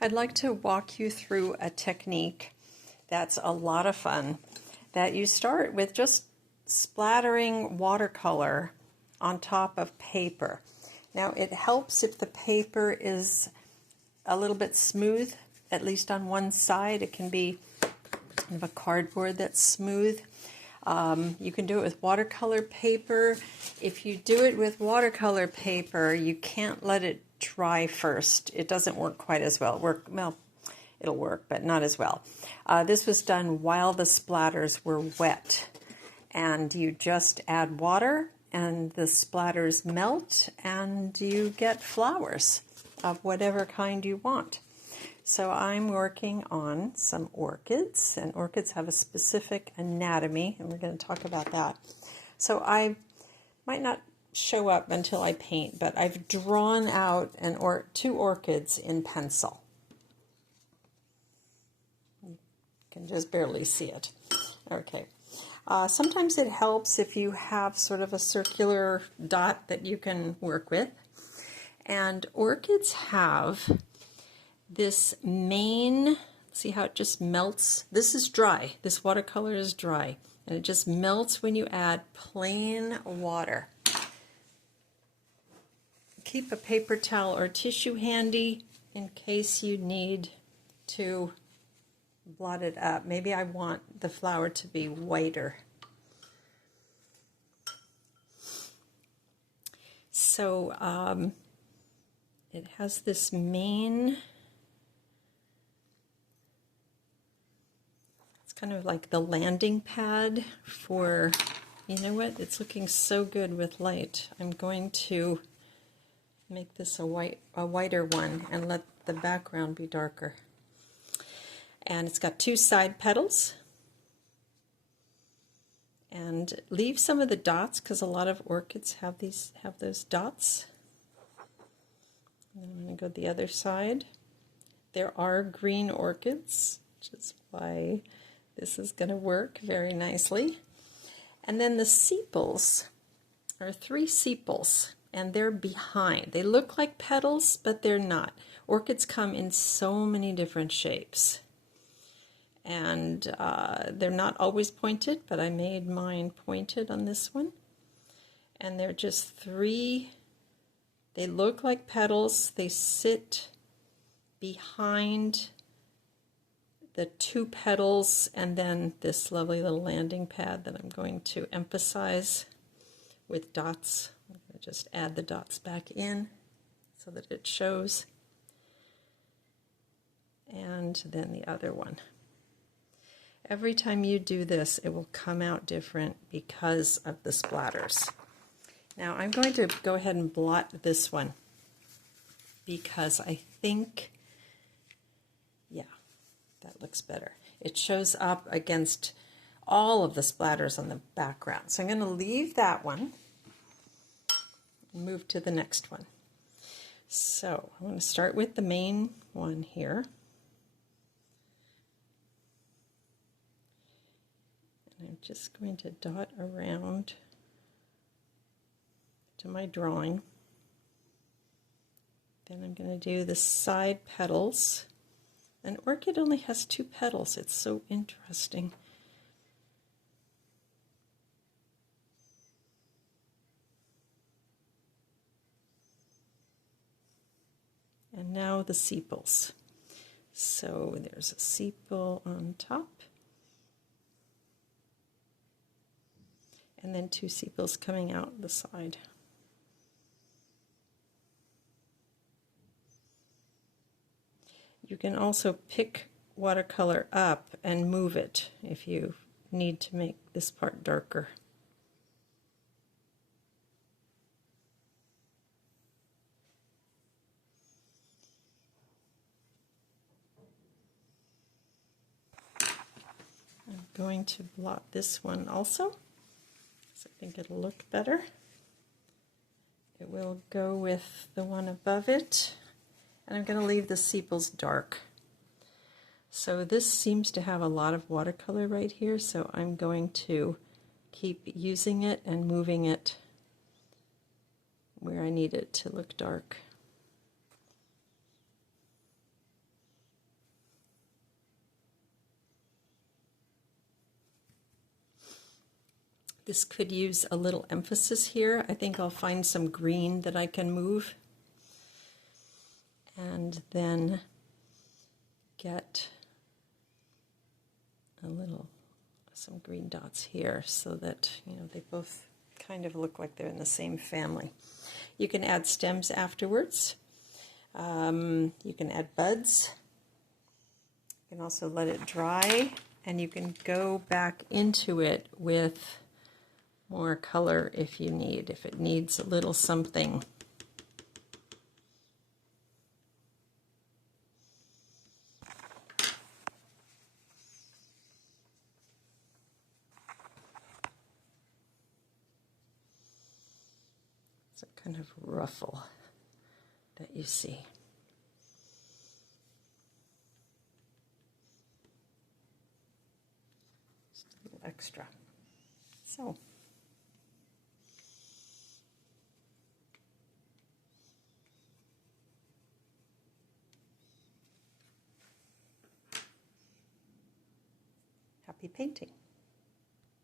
I'd like to walk you through a technique that's a lot of fun, that you start with just splattering watercolor on top of paper. Now it helps if the paper is a little bit smooth, at least on one side. It can be kind of a cardboard that's smooth. You can do it with watercolor paper. If you do it with watercolor paper, you can't let it dry first. It doesn't work quite as well. It'll work, but not as well. This was done while the splatters were wet. And you just add water and the splatters melt and you get flowers of whatever kind you want. So I'm working on some orchids, and orchids have a specific anatomy, and we're going to talk about that. So I might not show up until I paint, but I've drawn out two orchids in pencil. You can just barely see it. Okay. Sometimes it helps if you have sort of a circular dot that you can work with. And orchids have this main, see how it just melts? This is dry. This watercolor is dry. And it just melts when you add plain water. Keep a paper towel or tissue handy in case you need to blot it up. Maybe I want the flower to be whiter. So it has this main, it's kind of like the landing pad for, you know what, it's looking so good with light. I'm going to make this a whiter one and let the background be darker. And it's got two side petals. And leave some of the dots because a lot of orchids have those dots. And then I'm going to go the other side. There are green orchids, which is why this is going to work very nicely. And then the sepals are three sepals, and they're behind. They look like petals, but they're not. Orchids come in so many different shapes. And they're not always pointed, but I made mine pointed on this one. And they're just three, they look like petals. They sit behind the two petals and then this lovely little landing pad that I'm going to emphasize with dots. I'm going to just add the dots back in so that it shows. And then the other one. Every time you do this, it will come out different because of the splatters. Now I'm going to go ahead and blot this one because I think, yeah, that looks better. It shows up against all of the splatters on the background. So I'm going to leave that one and move to the next one. So I'm going to start with the main one here. I'm just going to dot around to my drawing. Then I'm going to do the side petals. An orchid only has two petals. It's so interesting. And now the sepals. So there's a sepal on top. And then two sepals coming out the side. You can also pick watercolor up and move it if you need to make this part darker. I'm going to blot this one also. I think it'll look better. It will go with the one above it, and I'm going to leave the sepals dark. So this seems to have a lot of watercolor right here, so I'm going to keep using it and moving it where I need it to look dark. This could use a little emphasis here. I think I'll find some green that I can move. And then get some green dots here so that, they both kind of look like they're in the same family. You can add stems afterwards. You can add buds. You can also let it dry, and you can go back into it with more color if you need, if it needs a little something. It's a kind of ruffle that you see. Just a little extra. So. Happy painting.